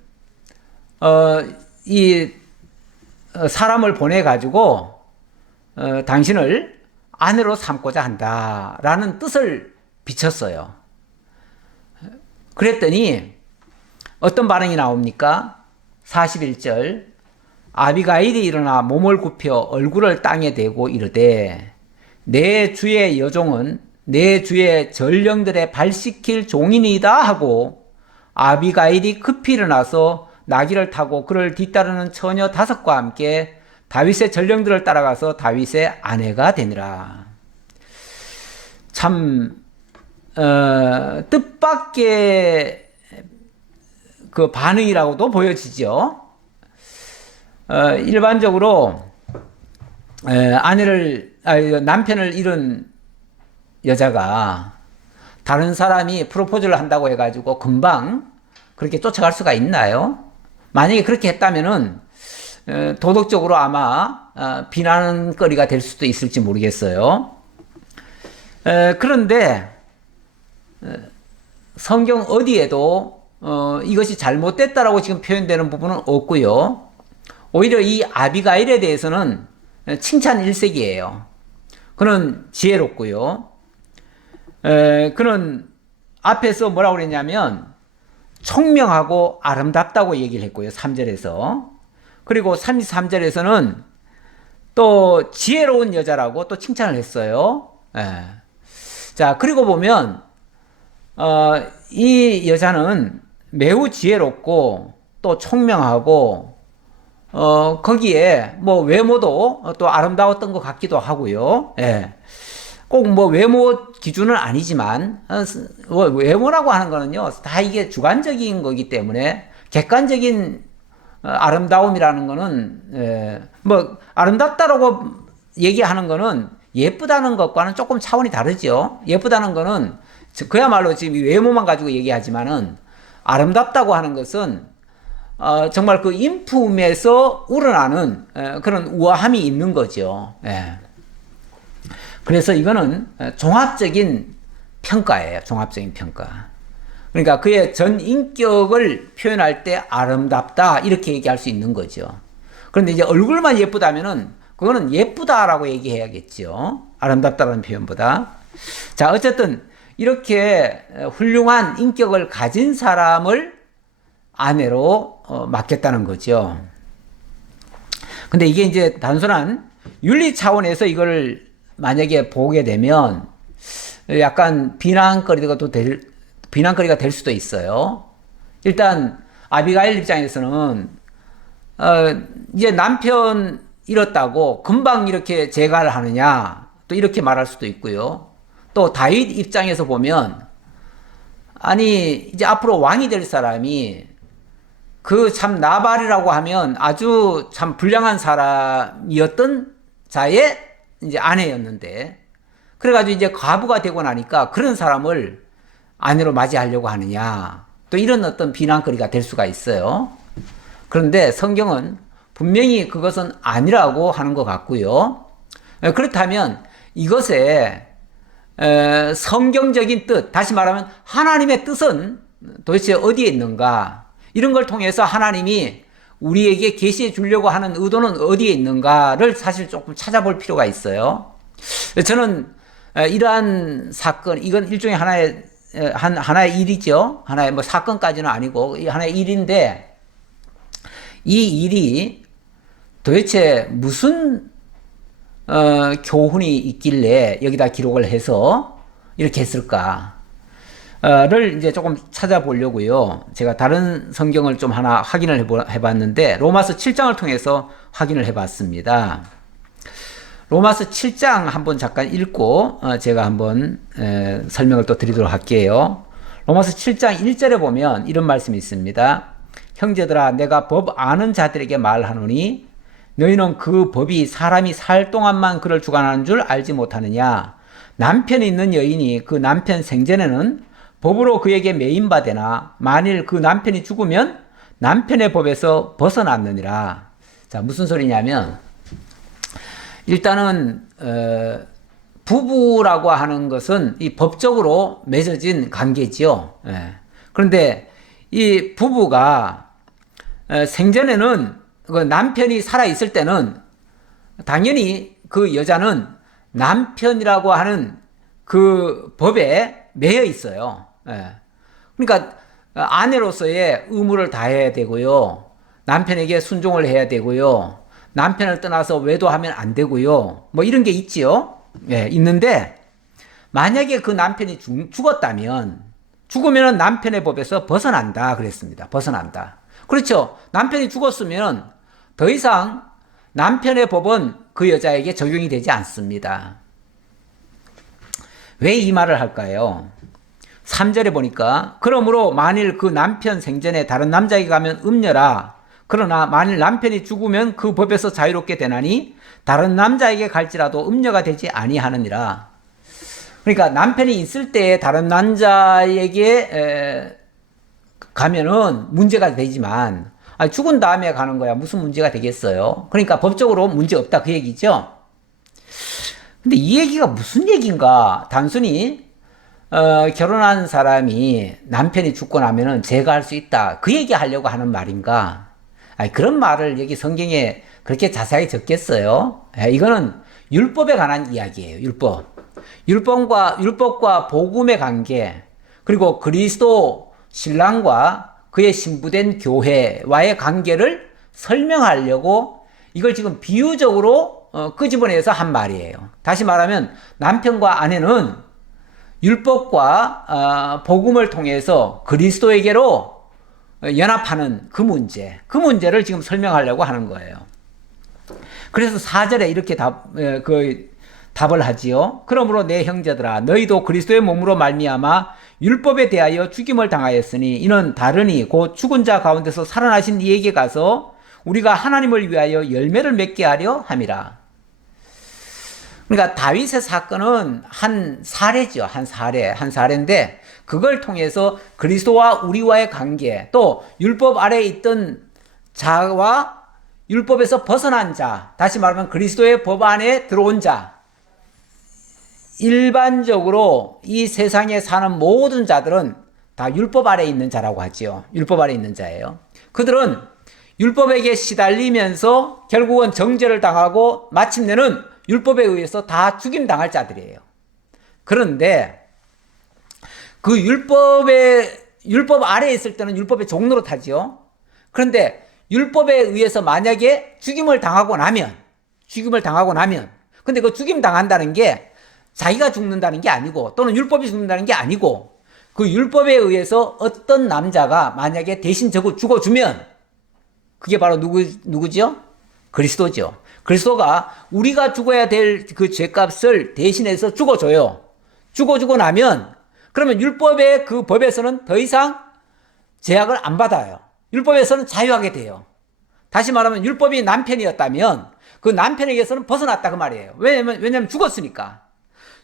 이 사람을 보내 가지고 당신을 아내로 삼고자 한다라는 뜻을 비쳤어요. 그랬더니 어떤 반응이 나옵니까? 41절 아비가일이 일어나 몸을 굽혀 얼굴을 땅에 대고 이르되 내 주의 여종은 내 주의 전령들의 발시킬 종이니이다 하고 아비가일이 급히 일어나서 나귀를 타고 그를 뒤따르는 처녀 5과 함께 다윗의 전령들을 따라가서 다윗의 아내가 되니라. 참 뜻밖의 그 반응이라고도 보여지죠. 일반적으로 남편을 잃은 여자가 다른 사람이 프로포즈를 한다고 해가지고 금방 그렇게 쫓아갈 수가 있나요? 만약에 그렇게 했다면은 도덕적으로 아마 비난거리가 될 수도 있을지 모르겠어요. 그런데 성경 어디에도 이것이 잘못됐다라고 지금 표현되는 부분은 없고요. 오히려 이 아비가일에 대해서는 칭찬 일색이에요. 그는 지혜롭고요. 그는 앞에서 뭐라고 그랬냐면 총명하고 아름답다고 얘기를 했고요. 3절에서. 그리고 33절에서는 또 지혜로운 여자라고 또 칭찬을 했어요. 자, 그리고 보면 이 여자는 매우 지혜롭고 또 총명하고 거기에 뭐 외모도 또 아름다웠던 것 같기도 하고요. 꼭 뭐 외모 기준은 아니지만 외모라고 하는 거는요 다 이게 주관적인 거기 때문에 객관적인 아름다움이라는 거는 뭐 아름답다라고 얘기하는 거는 예쁘다는 것과는 조금 차원이 다르죠. 예쁘다는 거는 그야말로 지금 외모만 가지고 얘기하지만은 아름답다고 하는 것은 정말 그 인품에서 우러나는 그런 우아함이 있는 거죠. 그래서 이거는 종합적인 평가예요. 종합적인 평가. 그러니까 그의 전 인격을 표현할 때 아름답다 이렇게 얘기할 수 있는 거죠. 그런데 이제 얼굴만 예쁘다면은 그거는 예쁘다라고 얘기해야겠죠. 아름답다라는 표현보다. 자, 어쨌든 이렇게 훌륭한 인격을 가진 사람을 아내로 맡겠다는 거죠. 근데 이게 이제 단순한 윤리 차원에서 이걸 만약에 보게 되면 약간 비난거리가 될 수도 있어요. 일단 아비가일 입장에서는 이제 남편 잃었다고 금방 이렇게 재가를 하느냐 또 이렇게 말할 수도 있고요. 또 다윗 입장에서 보면 아니 이제 앞으로 왕이 될 사람이 그 참 나발이라고 하면 아주 참 불량한 사람이었던 자의 이제 아내였는데 그래가지고 이제 과부가 되고 나니까 그런 사람을 아내로 맞이하려고 하느냐 또 이런 어떤 비난거리가 될 수가 있어요. 그런데 성경은 분명히 그것은 아니라고 하는 것 같고요. 그렇다면 이것에 성경적인 뜻, 다시 말하면 하나님의 뜻은 도대체 어디에 있는가? 이런 걸 통해서 하나님이 우리에게 계시해 주려고 하는 의도는 어디에 있는가를 사실 조금 찾아볼 필요가 있어요. 저는 이러한 사건, 이건 일종의 하나의 일이죠. 하나의 뭐 사건까지는 아니고 하나의 일인데 이 일이 도대체 무슨 교훈이 있길래 여기다 기록을 해서 이렇게 했을까? 를 이제 조금 찾아보려고요. 제가 다른 성경을 좀 하나 확인을 해봤는데 로마서 7장을 통해서 확인을 해봤습니다. 로마서 7장 한번 잠깐 읽고 제가 한번 설명을 또 드리도록 할게요. 로마서 7장 1절에 보면 이런 말씀이 있습니다. 형제들아 내가 법 아는 자들에게 말하노니 너희는 그 법이 사람이 살 동안만 그를 주관하는 줄 알지 못하느냐. 남편이 있는 여인이 그 남편 생전에는 법으로 그에게 매인바되나 만일 그 남편이 죽으면 남편의 법에서 벗어났느니라. 자, 무슨 소리냐면 일단은 부부라고 하는 것은 이 법적으로 맺어진 관계지요. 그런데 이 부부가 생전에는 그 남편이 살아 있을 때는 당연히 그 여자는 남편이라고 하는 그 법에 매여 있어요. 그러니까 아내로서의 의무를 다해야 되고요. 남편에게 순종을 해야 되고요. 남편을 떠나서 외도하면 안 되고요. 뭐 이런 게 있지요. 있는데 만약에 그 남편이 죽었다면 죽으면 남편의 법에서 벗어난다 그랬습니다. 벗어난다. 그렇죠. 남편이 죽었으면 더 이상 남편의 법은 그 여자에게 적용이 되지 않습니다. 왜 이 말을 할까요? 3절에 보니까 그러므로 만일 그 남편 생전에 다른 남자에게 가면 음녀라 그러나 만일 남편이 죽으면 그 법에서 자유롭게 되나니 다른 남자에게 갈지라도 음녀가 되지 아니하느니라. 그러니까 남편이 있을 때 다른 남자에게 가면은 문제가 되지만 죽은 다음에 가는 거야 무슨 문제가 되겠어요. 그러니까 법적으로 문제 없다 그 얘기죠. 근데 이 얘기가 무슨 얘기인가? 단순히 결혼한 사람이 남편이 죽고 나면은 재가할 수 있다 그 얘기 하려고 하는 말인가? 그런 말을 여기 성경에 그렇게 자세하게 적겠어요? 이거는 율법에 관한 이야기예요. 율법과 복음의 관계, 그리고 그리스도 신랑과 그의 신부된 교회와의 관계를 설명하려고 이걸 지금 비유적으로 끄집어내서 한 말이에요. 다시 말하면 남편과 아내는 율법과 복음을 통해서 그리스도에게로 연합하는 그 문제를 지금 설명하려고 하는 거예요. 그래서 4절에 이렇게 답을 하지요. 그러므로 내 형제들아 너희도 그리스도의 몸으로 말미암아 율법에 대하여 죽임을 당하였으니 이는 다르니 곧 죽은 자 가운데서 살아나신 이에게 가서 우리가 하나님을 위하여 열매를 맺게 하려 함이라. 그러니까 다윗의 사건은 한 사례죠. 한 사례인데 그걸 통해서 그리스도와 우리와의 관계, 또 율법 아래에 있던 자와 율법에서 벗어난 자, 다시 말하면 그리스도의 법 안에 들어온 자, 일반적으로 이 세상에 사는 모든 자들은 다 율법 아래에 있는 자라고 하지요. 율법 아래에 있는 자예요. 그들은 율법에게 시달리면서 결국은 정죄를 당하고 마침내는 율법에 의해서 다 죽임당할 자들이에요. 그런데 그 율법 아래에 있을 때는 율법의 종로로 타지요. 그런데 율법에 의해서 만약에 죽임을 당하고 나면 근데 그 죽임 당한다는 게 자기가 죽는다는 게 아니고 또는 율법이 죽는다는 게 아니고 그 율법에 의해서 어떤 남자가 만약에 대신 죽어주면 그게 바로 누구죠? 그리스도죠. 그리스도가 우리가 죽어야 될 그 죄값을 대신해서 죽어줘요. 죽어주고 나면 그러면 율법의 그 법에서는 더 이상 제약을 안 받아요. 율법에서는 자유하게 돼요. 다시 말하면 율법이 남편이었다면 그 남편에게서는 벗어났다 그 말이에요. 왜냐면 죽었으니까.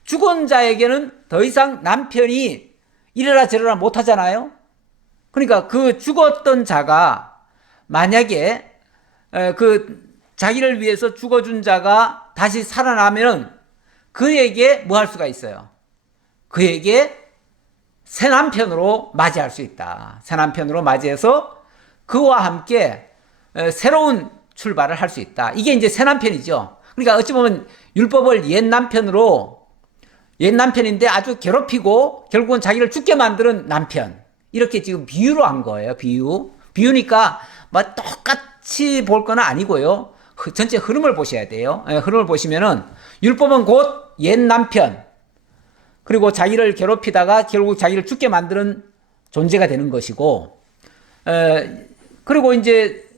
죽은 자에게는 더 이상 남편이 이래라 저래라 못하잖아요. 그러니까 그 죽었던 자가 만약에 그 자기를 위해서 죽어준 자가 다시 살아나면 그에게 뭐 할 수가 있어요? 그에게 새 남편으로 맞이할 수 있다. 새 남편으로 맞이해서 그와 함께 새로운 출발을 할 수 있다. 이게 이제 새 남편이죠. 그러니까 어찌 보면 율법을 옛 남편인데 아주 괴롭히고 결국은 자기를 죽게 만드는 남편. 이렇게 지금 비유로 한 거예요. 비유니까 뭐 똑같이 볼 건 아니고요. 전체 흐름을 보셔야 돼요. 흐름을 보시면은 율법은 곧 옛 남편, 그리고 자기를 괴롭히다가 결국 자기를 죽게 만드는 존재가 되는 것이고, 그리고 이제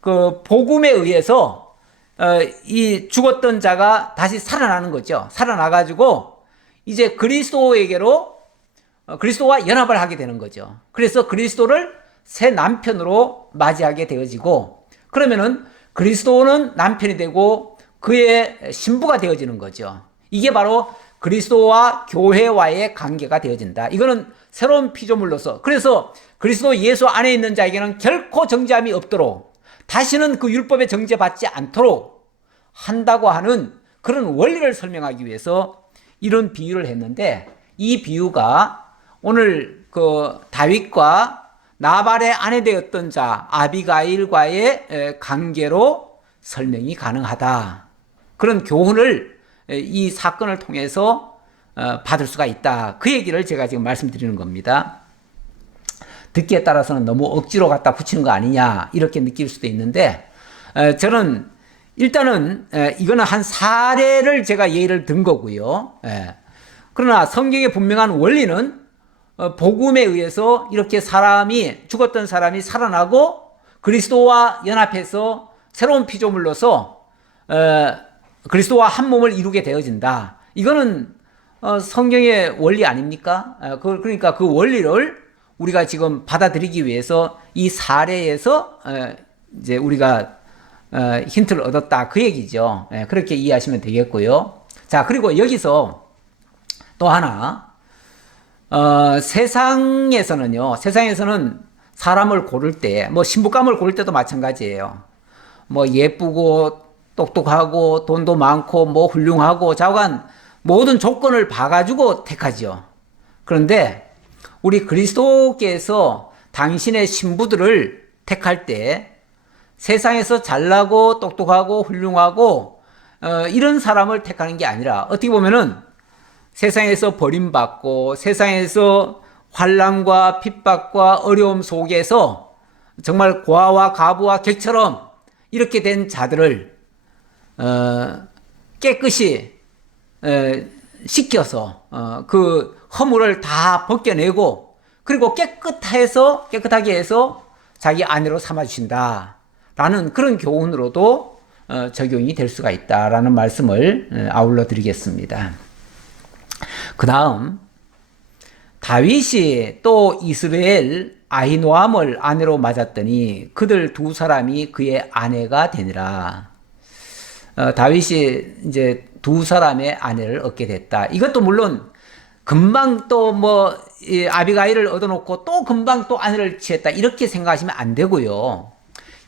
그 복음에 의해서 이 죽었던 자가 다시 살아나는 거죠. 살아나가지고 이제 그리스도와 연합을 하게 되는 거죠. 그래서 그리스도를 새 남편으로 맞이하게 되어지고, 그러면은 그리스도는 남편이 되고 그의 신부가 되어지는 거죠. 이게 바로 그리스도와 교회와의 관계가 되어진다. 이거는 새로운 피조물로서, 그래서 그리스도 예수 안에 있는 자에게는 결코 정죄함이 없도록, 다시는 그 율법에 정죄받지 않도록 한다고 하는 그런 원리를 설명하기 위해서 이런 비유를 했는데, 이 비유가 오늘 그 다윗과 나발의 아내 되었던 자 아비가일과의 관계로 설명이 가능하다. 그런 교훈을 이 사건을 통해서 받을 수가 있다. 그 얘기를 제가 지금 말씀드리는 겁니다. 듣기에 따라서는 너무 억지로 갖다 붙이는 거 아니냐 이렇게 느낄 수도 있는데, 저는 일단은 이거는 한 사례를 제가 예를 든 거고요. 그러나 성경의 분명한 원리는 복음에 의해서 이렇게 죽었던 사람이 살아나고 그리스도와 연합해서 새로운 피조물로서 그리스도와 한 몸을 이루게 되어진다. 이거는 성경의 원리 아닙니까? 그러니까 그 원리를 우리가 지금 받아들이기 위해서 이 사례에서 이제 우리가 힌트를 얻었다 그 얘기죠. 예, 그렇게 이해하시면 되겠고요. 자, 그리고 여기서 또 하나 세상에서는요, 세상에서는 사람을 고를 때, 뭐 신부감을 고를 때도 마찬가지예요. 뭐 예쁘고 똑똑하고 돈도 많고 뭐 훌륭하고 좌우간 모든 조건을 봐가지고 택하죠. 그런데 우리 그리스도께서 당신의 신부들을 택할 때 세상에서 잘나고 똑똑하고 훌륭하고 이런 사람을 택하는 게 아니라 어떻게 보면은 세상에서 버림받고 세상에서 환난과 핍박과 어려움 속에서 정말 고아와 과부와 객처럼 이렇게 된 자들을 깨끗이 씻겨서 그 허물을 다 벗겨내고 그리고 깨끗하게 해서 자기 아내로 삼아주신다 라는 그런 교훈으로도 적용이 될 수가 있다라는 말씀을 아울러 드리겠습니다. 그 다음 다윗이 또 이스라엘 아히노암을 아내로 맞았더니 그들 두 사람이 그의 아내가 되니라. 다윗이 이제 두 사람의 아내를 얻게 됐다. 이것도 물론 금방 또 뭐 아비가일을 얻어놓고 또 금방 또 아내를 취했다 이렇게 생각하시면 안 되고요.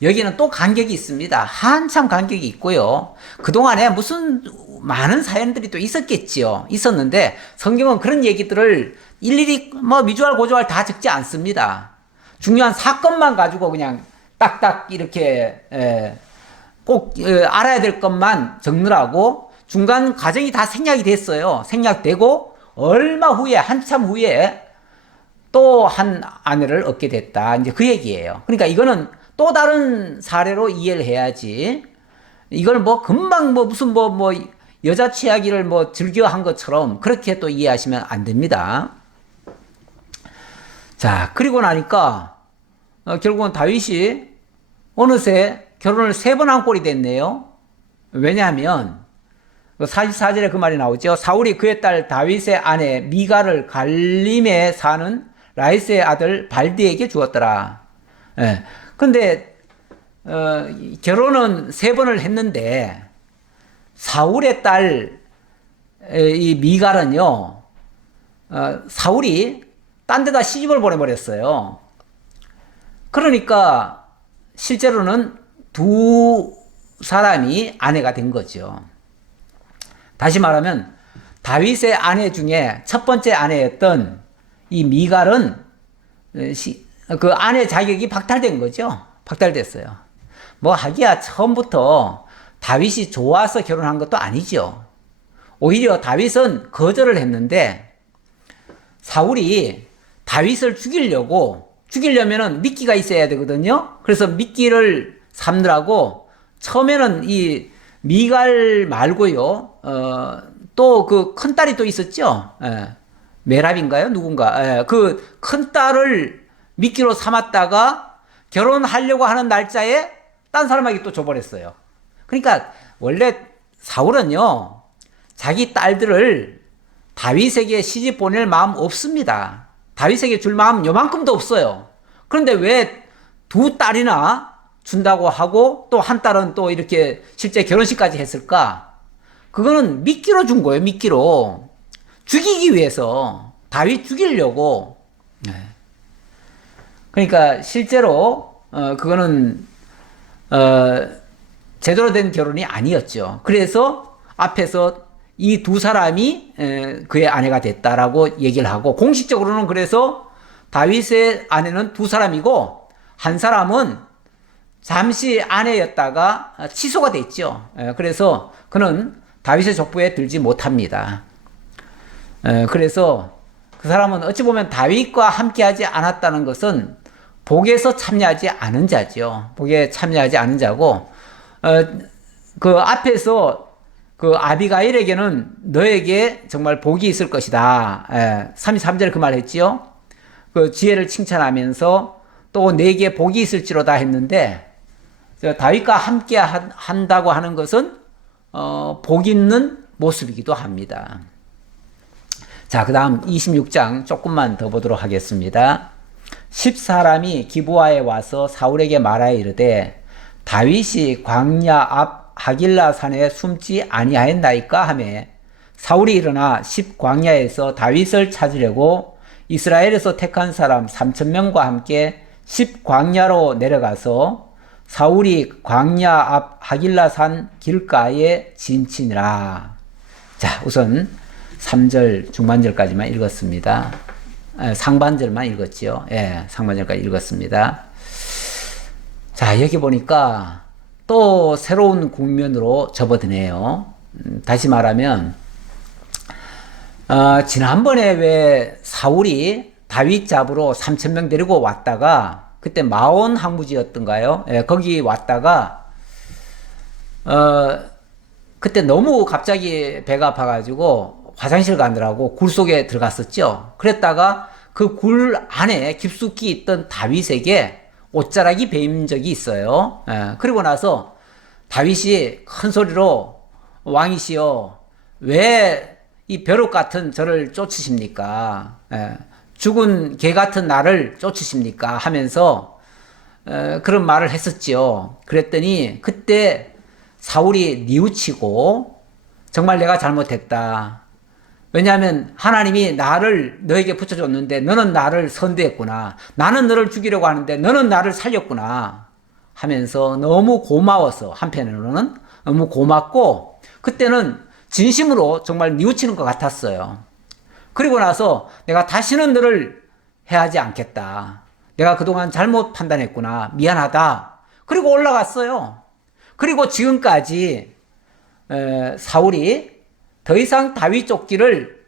여기는 또 간격이 있습니다. 한참 간격이 있고요. 그동안에 무슨 많은 사연들이 또 있었겠지요. 있었는데 성경은 그런 얘기들을 일일이 뭐 미주알 고주알 다 적지 않습니다. 중요한 사건만 가지고 그냥 딱딱 이렇게 꼭 알아야 될 것만 적느라고 중간 과정이 다 생략이 됐어요. 생략되고 얼마 후에 한참 후에 또 한 아내를 얻게 됐다. 이제 그 얘기예요. 그러니까 이거는 또 다른 사례로 이해를 해야지. 이걸 뭐 금방 뭐 무슨 뭐 여자 취하기를 뭐 즐겨 한 것처럼 그렇게 또 이해하시면 안 됩니다. 자, 그리고 나니까 결국은 다윗이 어느새 결혼을 3번 한 꼴이 됐네요. 왜냐하면 44절에 그 말이 나오죠. 사울이 그의 딸 다윗의 아내 미갈을 갈림에 사는 라이스의 아들 발디에게 주었더라. 예. 근데 결혼은 3번을 했는데 사울의 딸 이 미갈은요, 사울이 딴 데다 시집을 보내버렸어요. 그러니까 실제로는 두 사람이 아내가 된 거죠. 다시 말하면 다윗의 아내 중에 첫 번째 아내였던 이 미갈은 그 아내 자격이 박탈된 거죠. 박탈됐어요. 뭐 하기야 처음부터 다윗이 좋아서 결혼한 것도 아니죠. 오히려 다윗은 거절을 했는데 사울이 다윗을 죽이려면은 미끼가 있어야 되거든요. 그래서 미끼를 삼느라고 처음에는 이 미갈 말고요. 또 그 큰딸이 또 있었죠. 메랍인가요? 누군가. 그 큰딸을 미끼로 삼았다가 결혼하려고 하는 날짜에 딴 사람에게 또 줘버렸어요. 그러니까 원래 사울은요, 자기 딸들을 다윗에게 시집 보낼 마음 없습니다. 다윗에게 줄 마음 요만큼도 없어요. 그런데 왜 두 딸이나 준다고 하고 또 한 딸은 또 이렇게 실제 결혼식까지 했을까? 그거는 미끼로 준 거예요. 미끼로. 죽이기 위해서. 다윗 죽이려고. 그러니까 실제로 그거는 제대로 된 결혼이 아니었죠. 그래서 앞에서 이 두 사람이 그의 아내가 됐다라고 얘기를 하고, 공식적으로는 그래서 다윗의 아내는 두 사람이고 한 사람은 잠시 아내였다가 취소가 됐죠. 그래서 그는 다윗의 족보에 들지 못합니다. 그래서 그 사람은 어찌 보면 다윗과 함께하지 않았다는 것은 복에서 참여하지 않은 자죠. 복에 참여하지 않은 자고, 그 앞에서 그 아비가일에게는 너에게 정말 복이 있을 것이다. 33절에 그 말 했지요. 그 지혜를 칭찬하면서 또 내게 복이 있을지로다 했는데, 다윗과 함께 한다고 하는 것은 복 있는 모습이기도 합니다. 자, 그 다음 26장 조금만 더 보도록 하겠습니다. 10사람이 기브아에 와서 사울에게 말하여 이르되 다윗이 광야 앞 하길라 산에 숨지 아니하였나이까 하매 사울이 일어나 10광야에서 다윗을 찾으려고 이스라엘에서 택한 사람 3,000명과 함께 10광야로 내려가서 사울이 광야 앞 하길라 산 길가에 진치니라. 자, 우선 3절 중반절까지만 읽었습니다. 상반절만 읽었지요. 예, 상반절까지 읽었습니다. 자, 여기 보니까 또 새로운 국면으로 접어드네요. 다시 말하면 지난번에 왜 사울이 다윗 잡으러 3,000명 데리고 왔다가 그때 마온 항무지였던가요? 예, 거기 왔다가 그때 너무 갑자기 배가 아파가지고 화장실 가느라고 굴 속에 들어갔었죠. 그랬다가 그 굴 안에 깊숙이 있던 다윗에게 옷자락이 베인 적이 있어요. 예, 그리고 나서 다윗이 큰 소리로 왕이시여 왜 이 벼룩 같은 저를 쫓으십니까? 예, 죽은 개 같은 나를 쫓으십니까? 하면서 그런 말을 했었지요. 그랬더니 그때 사울이 뉘우치고 정말 내가 잘못했다. 왜냐하면 하나님이 나를 너에게 붙여줬는데 너는 나를 선대했구나. 나는 너를 죽이려고 하는데 너는 나를 살렸구나. 하면서 너무 고마워서 한편으로는 너무 고맙고 그때는 진심으로 정말 뉘우치는 것 같았어요. 그리고 나서 내가 다시는 너를 해하지 않겠다. 내가 그동안 잘못 판단했구나. 미안하다. 그리고 올라갔어요. 그리고 지금까지 사울이 더 이상 다윗 쫓기를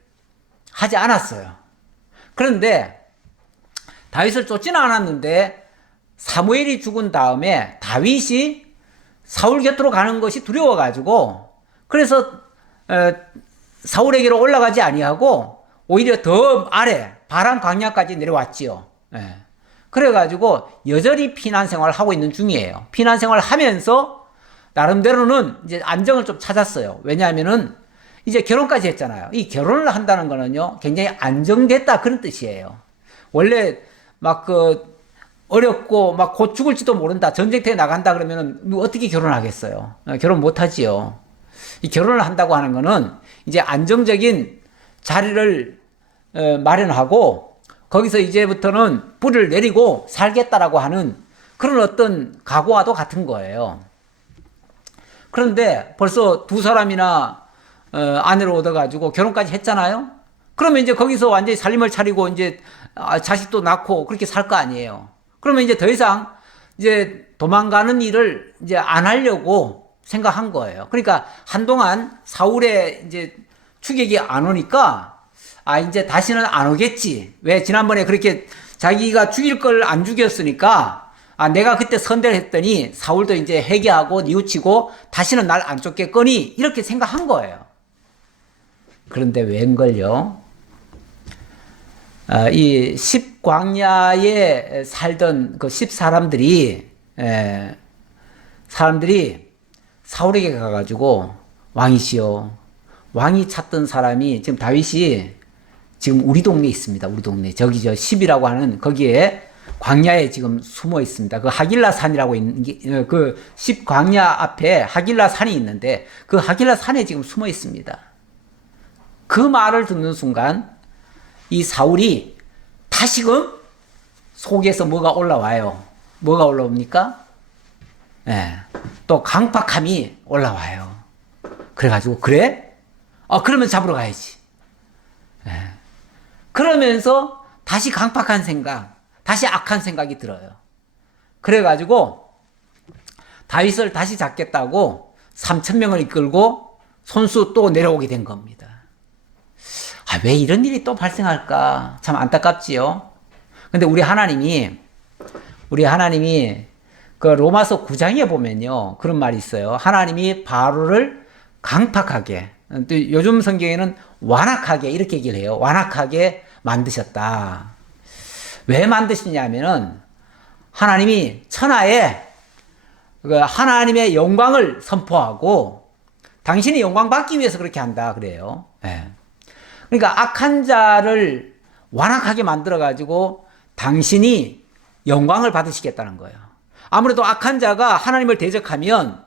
하지 않았어요. 그런데 다윗을 쫓지는 않았는데 사무엘이 죽은 다음에 다윗이 사울 곁으로 가는 것이 두려워가지고 그래서 사울에게로 올라가지 아니하고 오히려 더 아래 바람 광야까지 내려왔지요. 예. 그래가지고 여전히 피난 생활을 하고 있는 중이에요. 피난 생활을 하면서 나름대로는 이제 안정을 좀 찾았어요. 왜냐하면은 이제 결혼까지 했잖아요. 이 결혼을 한다는 거는요, 굉장히 안정됐다 그런 뜻이에요. 원래 막 어렵고 막 곧 죽을지도 모른다. 전쟁터에 나간다 그러면은 어떻게 결혼하겠어요? 결혼 못 하지요. 이 결혼을 한다고 하는 거는 이제 안정적인 자리를 마련하고 거기서 이제부터는 뿌리를 내리고 살겠다라고 하는 그런 어떤 각오와도 같은 거예요. 그런데 벌써 두 사람이나 아내를 얻어가지고 결혼까지 했잖아요. 그러면 이제 거기서 완전히 살림을 차리고 이제 자식도 낳고 그렇게 살 거 아니에요. 그러면 이제 더 이상 이제 도망가는 일을 이제 안 하려고 생각한 거예요. 그러니까 한동안 사울의 이제 추격이 안 오니까 이제 다시는 안 오겠지. 왜 지난번에 그렇게 자기가 죽일 걸 안 죽였으니까 내가 그때 선대를 했더니 사울도 이제 회개하고 뉘우치고 다시는 날 안 쫓겠거니 이렇게 생각한 거예요. 그런데 웬걸요? 이 10광야에 살던 그 10사람들이 사울에게 가가지고 왕이시여, 왕이 찾던 사람이 지금 다윗이 지금 우리 동네에 있습니다. 우리 동네 저기 저 10이라고 하는 거기에 광야에 지금 숨어 있습니다. 그 하길라 산이라고 있는 게, 그 10광야 앞에 하길라 산이 있는데 그 하길라 산에 지금 숨어 있습니다. 그 말을 듣는 순간 이 사울이 다시금 속에서 뭐가 올라와요. 뭐가 올라옵니까? 또 강팍함이 올라와요. 그래가지고 그래? 그러면 잡으러 가야지. 그러면서 다시 강팍한 생각, 다시 악한 생각이 들어요. 그래가지고 다윗을 다시 잡겠다고 3,000명을 이끌고 손수 또 내려오게 된 겁니다. 왜 이런 일이 또 발생할까? 참 안타깝지요. 근데 우리 하나님이 그 로마서 9장에 보면요. 그런 말이 있어요. 하나님이 바로를 강팍하게, 또 요즘 성경에는 완악하게 이렇게 얘기를 해요. 완악하게 만드셨다. 왜 만드시냐면은 하나님이 천하에 하나님의 영광을 선포하고 당신이 영광 받기 위해서 그렇게 한다 그래요. 그러니까 악한 자를 완악하게 만들어 가지고 당신이 영광을 받으시겠다는 거예요. 아무래도 악한 자가 하나님을 대적하면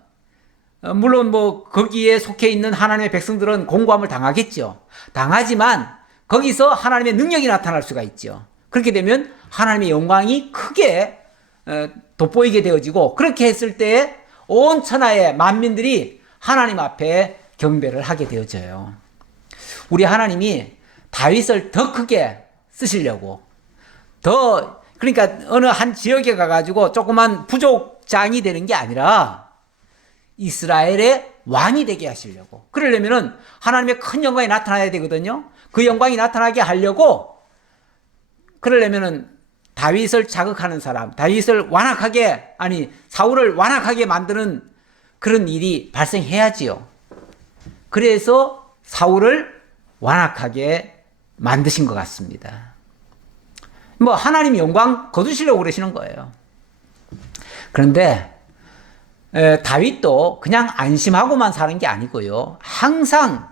물론 뭐 거기에 속해 있는 하나님의 백성들은 공고함을 당하겠죠. 당하지만 거기서 하나님의 능력이 나타날 수가 있죠. 그렇게 되면 하나님의 영광이 크게 돋보이게 되어지고, 그렇게 했을 때 온 천하의 만민들이 하나님 앞에 경배를 하게 되어져요. 우리 하나님이 다윗을 더 크게 쓰시려고, 그러니까 어느 한 지역에 가가지고 조그만 부족장이 되는 게 아니라 이스라엘의 왕이 되게 하시려고. 그러려면은 하나님의 큰 영광이 나타나야 되거든요. 그 영광이 나타나게 하려고, 그러려면은 다윗을 자극하는 사람, 사울을 완악하게 만드는 그런 일이 발생해야지요. 그래서 사울을 완악하게 만드신 것 같습니다. 뭐 하나님 영광 거두시려고 그러시는 거예요. 그런데 다윗도 그냥 안심하고만 사는 게 아니고요. 항상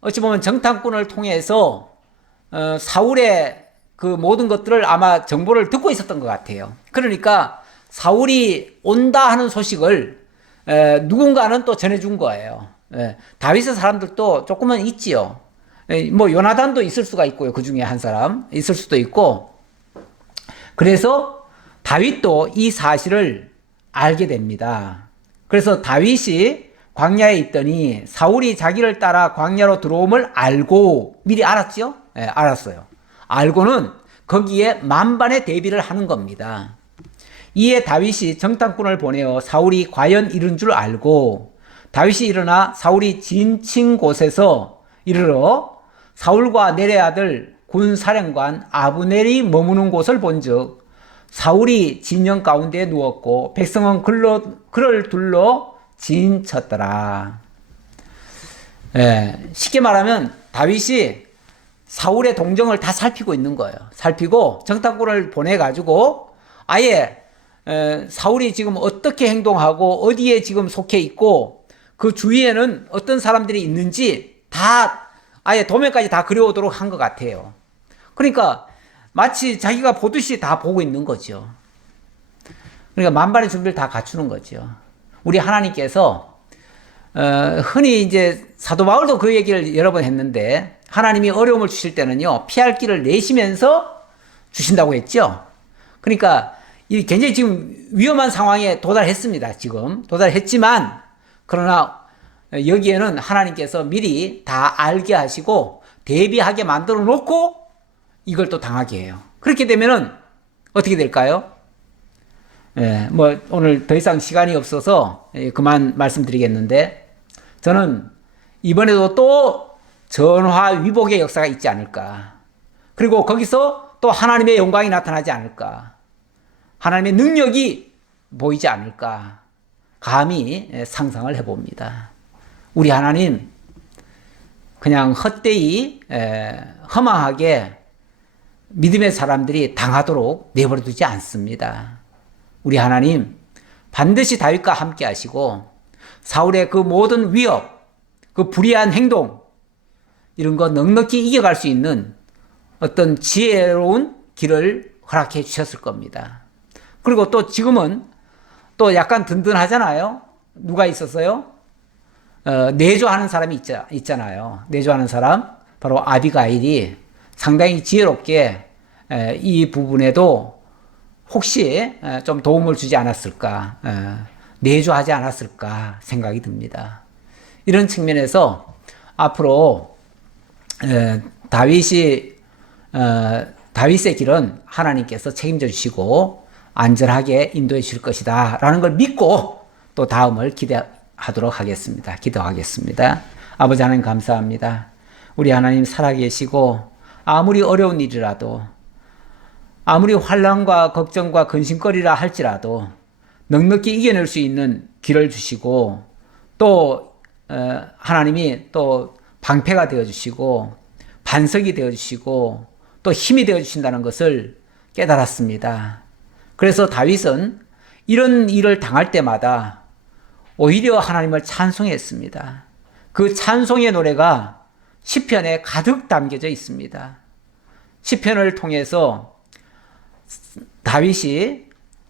어찌 보면 정탐꾼을 통해서 사울의 그 모든 것들을 아마 정보를 듣고 있었던 것 같아요. 그러니까 사울이 온다 하는 소식을 누군가는 또 전해준 거예요. 다윗의 사람들도 조금은 있지요. 뭐 요나단도 있을 수가 있고요. 그 중에 한 사람 있을 수도 있고. 그래서 다윗도 이 사실을 알게 됩니다. 그래서 다윗이 광야에 있더니 사울이 자기를 따라 광야로 들어옴을 알고, 미리 알았죠? 알았어요. 알고는 거기에 만반의 대비를 하는 겁니다. 이에 다윗이 정탐꾼을 보내어 사울이 과연 이른 줄 알고, 다윗이 일어나 사울이 진친 곳에서 이르러 사울과 넬의 아들 군사령관 아브넬이 머무는 곳을 본즉 사울이 진영 가운데에 누웠고 백성은 그를 둘러 진쳤더라. 쉽게 말하면 다윗이 사울의 동정을 다 살피고 있는 거예요. 살피고 정탐꾼을 보내가지고 아예 사울이 지금 어떻게 행동하고 어디에 지금 속해 있고 그 주위에는 어떤 사람들이 있는지 다 아예 도면까지 다 그려오도록 한 것 같아요. 그러니까 마치 자기가 보듯이 다 보고 있는 거죠. 그러니까 만반의 준비를 다 갖추는 거죠. 우리 하나님께서 흔히 이제 사도 바울도 그 얘기를 여러 번 했는데, 하나님이 어려움을 주실 때는요 피할 길을 내시면서 주신다고 했죠. 그러니까 이 굉장히 지금 위험한 상황에 도달했습니다. 지금 도달했지만, 그러나 여기에는 하나님께서 미리 다 알게 하시고 대비하게 만들어 놓고 이걸 또 당하게 해요. 그렇게 되면은 어떻게 될까요? 뭐 오늘 더 이상 시간이 없어서 그만 말씀드리겠는데, 저는 이번에도 또 전화위복의 역사가 있지 않을까. 그리고 거기서 또 하나님의 영광이 나타나지 않을까. 하나님의 능력이 보이지 않을까. 감히 상상을 해봅니다. 우리 하나님 그냥 헛되이 허망하게 믿음의 사람들이 당하도록 내버려 두지 않습니다. 우리 하나님 반드시 다윗과 함께 하시고 사울의 그 모든 위협, 그 불의한 행동, 이런 거 넉넉히 이겨갈 수 있는 어떤 지혜로운 길을 허락해 주셨을 겁니다. 그리고 또 지금은 또 약간 든든하잖아요. 누가 있었어요? 내조하는 사람이 있잖아요. 내조하는 사람, 바로 아비가일이 상당히 지혜롭게 이 부분에도 혹시 좀 도움을 주지 않았을까, 내조하지 않았을까 생각이 듭니다. 이런 측면에서 앞으로 다윗의 길은 하나님께서 책임져 주시고 안전하게 인도해 주실 것이다 라는 걸 믿고 또 다음을 기대하도록 하겠습니다. 기도하겠습니다. 아버지 하나님 감사합니다. 우리 하나님 살아계시고 아무리 어려운 일이라도, 아무리 환난과 걱정과 근심거리라 할지라도 넉넉히 이겨낼 수 있는 길을 주시고, 또 하나님이 또 방패가 되어주시고 반석이 되어주시고 또 힘이 되어주신다는 것을 깨달았습니다. 그래서 다윗은 이런 일을 당할 때마다 오히려 하나님을 찬송했습니다. 그 찬송의 노래가 시편에 가득 담겨져 있습니다. 시편을 통해서 다윗이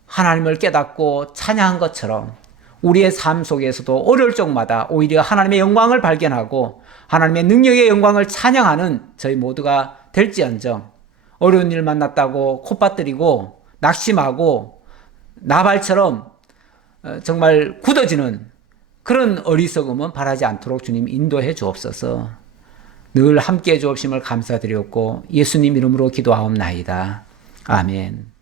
하나님을 깨닫고 찬양한 것처럼 우리의 삶 속에서도 어려울 적마다 오히려 하나님의 영광을 발견하고 하나님의 능력의 영광을 찬양하는 저희 모두가 될지언정, 어려운 일 만났다고 콧바뜨리고 낙심하고 나발처럼 정말 굳어지는 그런 어리석음은 바라지 않도록 주님 인도해 주옵소서. 늘 함께해 주옵심을 감사드렸고 예수님 이름으로 기도하옵나이다. 아멘.